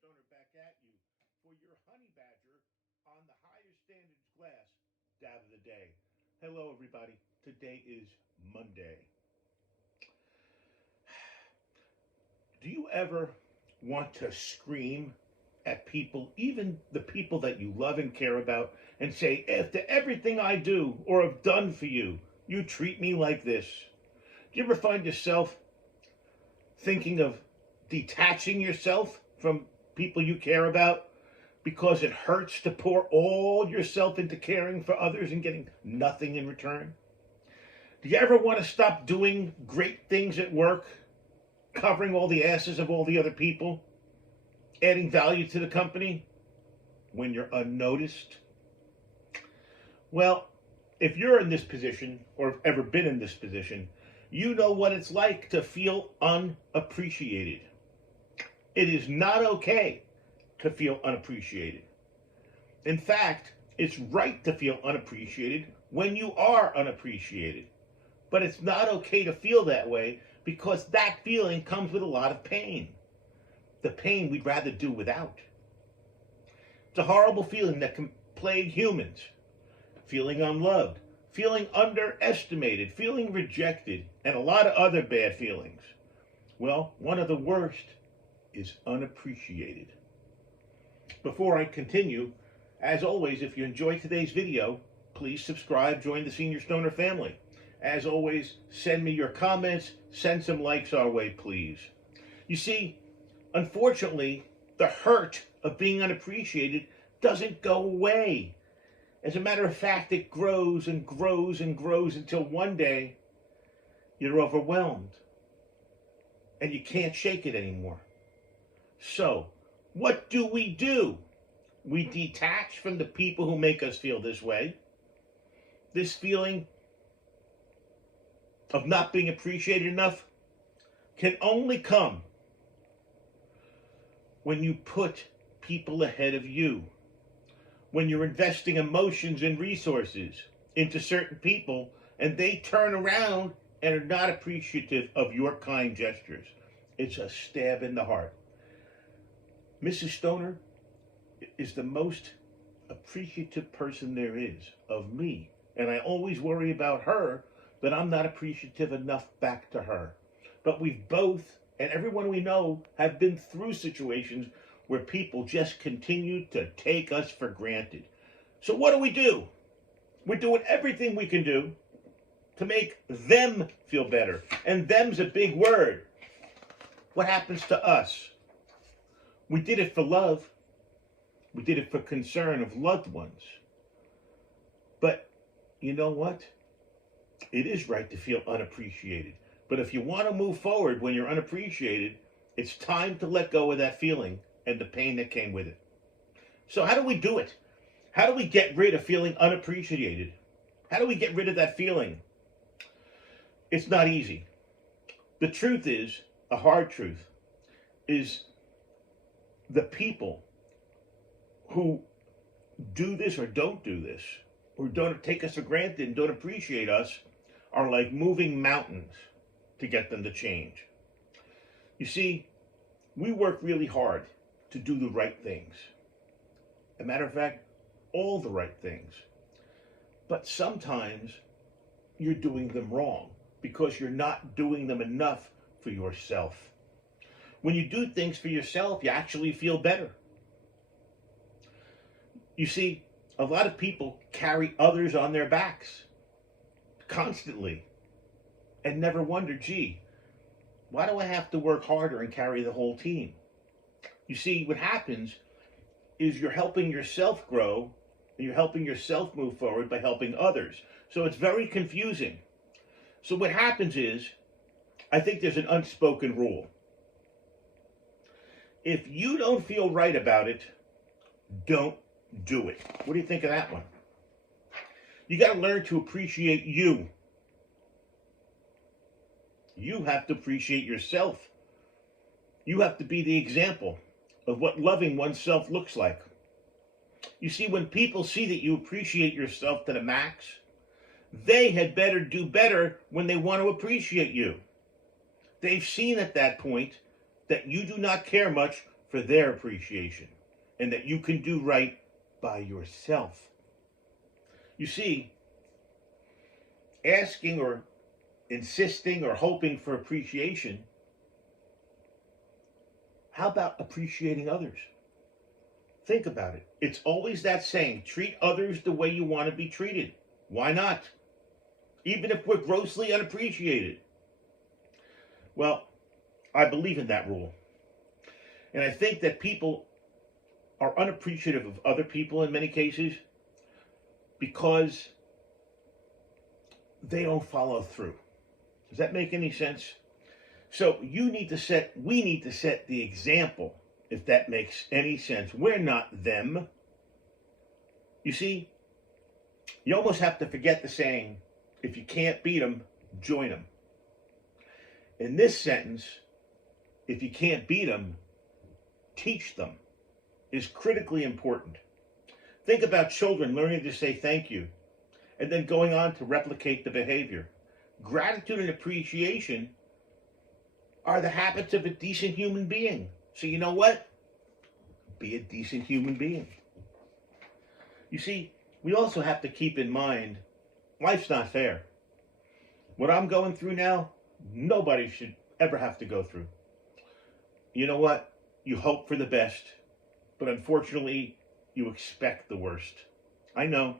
Stoner back at you for your honey badger on the higher standards glass dab of the day. Hello, everybody. Today is Monday. Do you ever want to scream at people, even the people that you love and care about, and say, after everything I do or have done for you, you treat me like this? Do you ever find yourself thinking of detaching yourself from people you care about because it hurts to pour all yourself into caring for others and getting nothing in return? Do you ever want to stop doing great things at work, covering all the asses of all the other people, adding value to the company when you're unnoticed? Well, if you're in this position or have ever been in this position, you know what it's like to feel unappreciated. It is not okay to feel unappreciated. In fact, it's right to feel unappreciated when you are unappreciated. But it's not okay to feel that way because that feeling comes with a lot of pain. The pain we'd rather do without. It's a horrible feeling that can plague humans. Feeling unloved, feeling underestimated, feeling rejected, and a lot of other bad feelings. Well, one of the worst is unappreciated. Before I continue, as always, if you enjoyed today's video, please subscribe, join the Senior Stoner family. As always, send me your comments, send some likes our way, please. You see, unfortunately, the hurt of being unappreciated doesn't go away. As a matter of fact, it grows and grows and grows until one day you're overwhelmed and you can't shake it anymore. So, what do? We detach from the people who make us feel this way. This feeling of not being appreciated enough can only come when you put people ahead of you. When you're investing emotions and resources into certain people and they turn around and are not appreciative of your kind gestures. It's a stab in the heart. Mrs. Stoner is the most appreciative person there is of me. And I always worry about her, that I'm not appreciative enough back to her. But we've both, and everyone we know, have been through situations where people just continue to take us for granted. So what do? We're doing everything we can do to make them feel better. And them's a big word. What happens to us? We did it for love. We did it for concern of loved ones. But you know what? It is right to feel unappreciated. But if you want to move forward when you're unappreciated, it's time to let go of that feeling and the pain that came with it. So how do we do it? How do we get rid of feeling unappreciated? How do we get rid of that feeling? It's not easy. The truth is, a hard truth, is the people who do this or don't do this, or don't take us for granted and don't appreciate us, are like moving mountains to get them to change. You see, we work really hard to do the right things. As a matter of fact, all the right things. But sometimes you're doing them wrong because you're not doing them enough for yourself. When you do things for yourself, you actually feel better. You see, a lot of people carry others on their backs constantly and never wonder, gee, why do I have to work harder and carry the whole team? You see, what happens is you're helping yourself grow and you're helping yourself move forward by helping others. So it's very confusing. So what happens is, I think there's an unspoken rule. If you don't feel right about it, don't do it. What do you think of that one? You got to learn to appreciate you. You have to appreciate yourself. You have to be the example of what loving oneself looks like. You see, when people see that you appreciate yourself to the max, they had better do better when they want to appreciate you. They've seen at that point that you do not care much for their appreciation and that you can do right by yourself. You see, asking or insisting or hoping for appreciation, how about appreciating others? Think about it. It's always that saying, treat others the way you want to be treated. Why not? Even if we're grossly unappreciated. Well, I believe in that rule. And I think that people are unappreciative of other people in many cases because they don't follow through. Does that make any sense? So we need to set the example, if that makes any sense. We're not them. You see, you almost have to forget the saying, if you can't beat them, join them. In this sentence, if you can't beat them, teach them is critically important. Think about children learning to say thank you and then going on to replicate the behavior. Gratitude and appreciation are the habits of a decent human being. So you know what? Be a decent human being. You see, we also have to keep in mind, life's not fair. What I'm going through now, nobody should ever have to go through. You know what? You hope for the best, but unfortunately, you expect the worst. I know.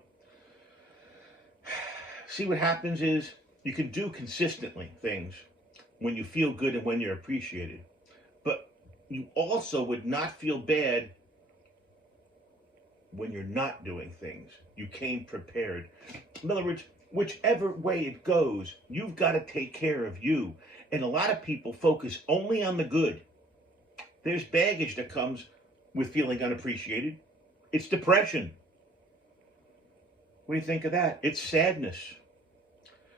See, what happens is you can do consistently things when you feel good and when you're appreciated, but you also would not feel bad when you're not doing things. You came prepared. In other words, whichever way it goes, you've got to take care of you. And a lot of people focus only on the good. There's baggage that comes with feeling unappreciated. It's depression. What do you think of that? It's sadness.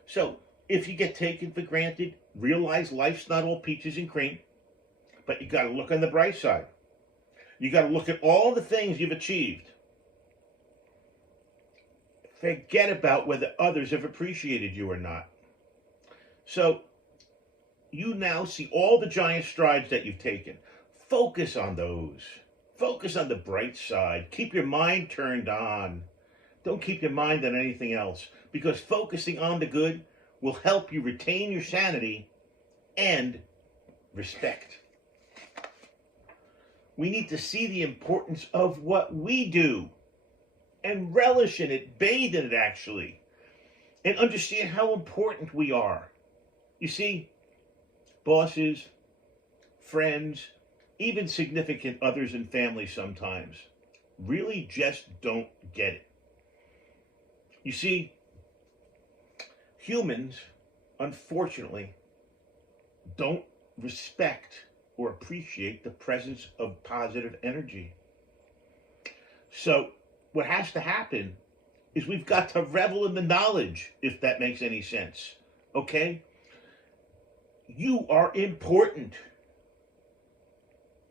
So, if you get taken for granted, realize life's not all peaches and cream, but you got to look on the bright side. You got to look at all the things you've achieved. Forget about whether others have appreciated you or not. So, you now see all the giant strides that you've taken. Focus on those. Focus on the bright side. Keep your mind turned on. Don't keep your mind on anything else, because focusing on the good will help you retain your sanity and respect. We need to see the importance of what we do and relish in it, bathe in it actually, and understand how important we are. You see, bosses, friends, even significant others and family sometimes really just don't get it. You see, humans, unfortunately, don't respect or appreciate the presence of positive energy. So what has to happen is we've got to revel in the knowledge, if that makes any sense. Okay? You are important.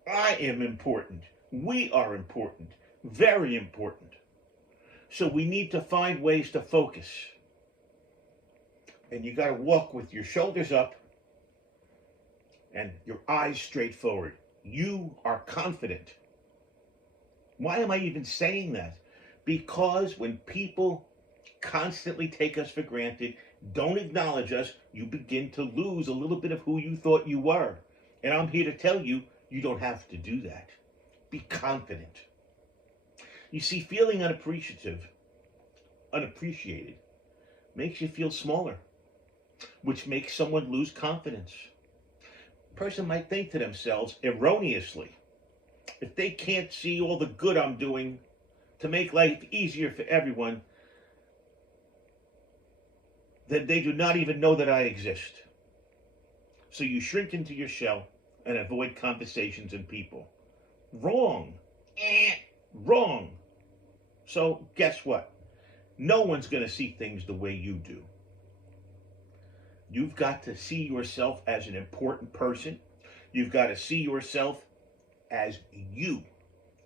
I am important. We are important. Very important. So we need to find ways to focus. And you got to walk with your shoulders up and your eyes straight forward. You are confident. Why am I even saying that? Because when people constantly take us for granted, don't acknowledge us, you begin to lose a little bit of who you thought you were. And I'm here to tell you, you don't have to do that. Be confident. You see, feeling unappreciated, makes you feel smaller, which makes someone lose confidence. A person might think to themselves, erroneously, if they can't see all the good I'm doing to make life easier for everyone, then they do not even know that I exist. So you shrink into your shell and avoid conversations and people. Wrong. Wrong. So guess what? No one's going to see things the way you do. You've got to see yourself as an important person. You've got to see yourself as you.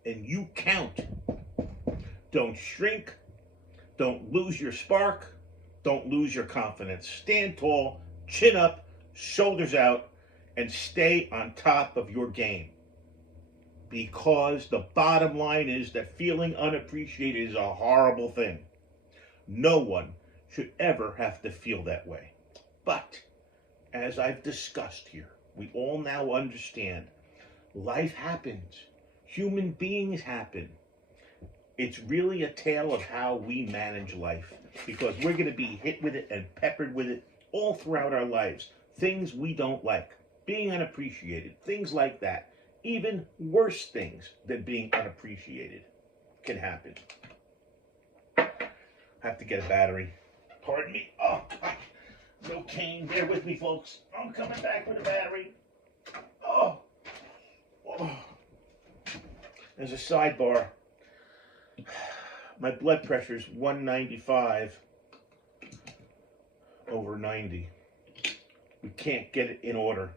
And you count. Don't shrink. Don't lose your spark. Don't lose your confidence. Stand tall, chin up, shoulders out, and stay on top of your game. because the bottom line is that feeling unappreciated is a horrible thing. No one should ever have to feel that way. But as I've discussed here, we all now understand life happens. Human beings happen. It's really a tale of how we manage life, because we're going to be hit with it and peppered with it all throughout our lives. Things we don't like, being unappreciated, things like that. Even worse things than being unappreciated can happen. I have to get a battery. Pardon me. Oh, no cane. Bear with me, folks. I'm coming back with a battery. Oh. As a sidebar, my blood pressure is 195 over 90. We can't get it in order.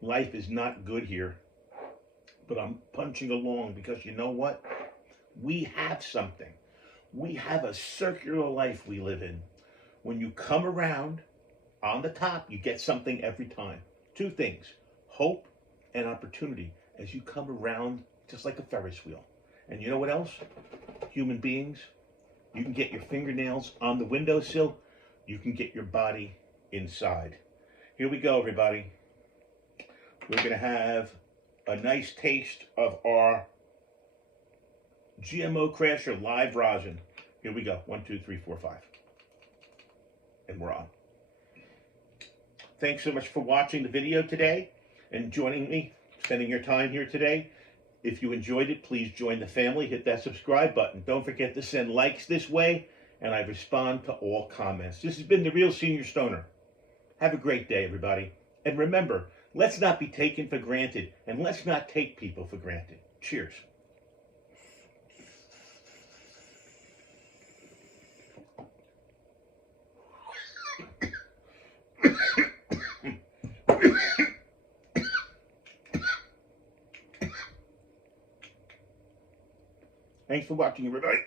Life is not good here, but I'm punching along because you know what? We have something. We have a circular life we live in. When you come around on the top, you get something every time. Two things, hope and opportunity as you come around just like a Ferris wheel. And you know what else? Human beings, you can get your fingernails on the windowsill. You can get your body inside. Here we go, everybody. We're going to have a nice taste of our GMO Crasher live rosin. Here we go. 1, 2, 3, 4, 5. And we're on. Thanks so much for watching the video today and joining me, spending your time here today. If you enjoyed it, please join the family. Hit that subscribe button. Don't forget to send likes this way, and I respond to all comments. This has been The Real Senior Stoner. Have a great day, everybody. And remember, let's not be taken for granted, and let's not take people for granted. Cheers. Thanks for watching, everybody.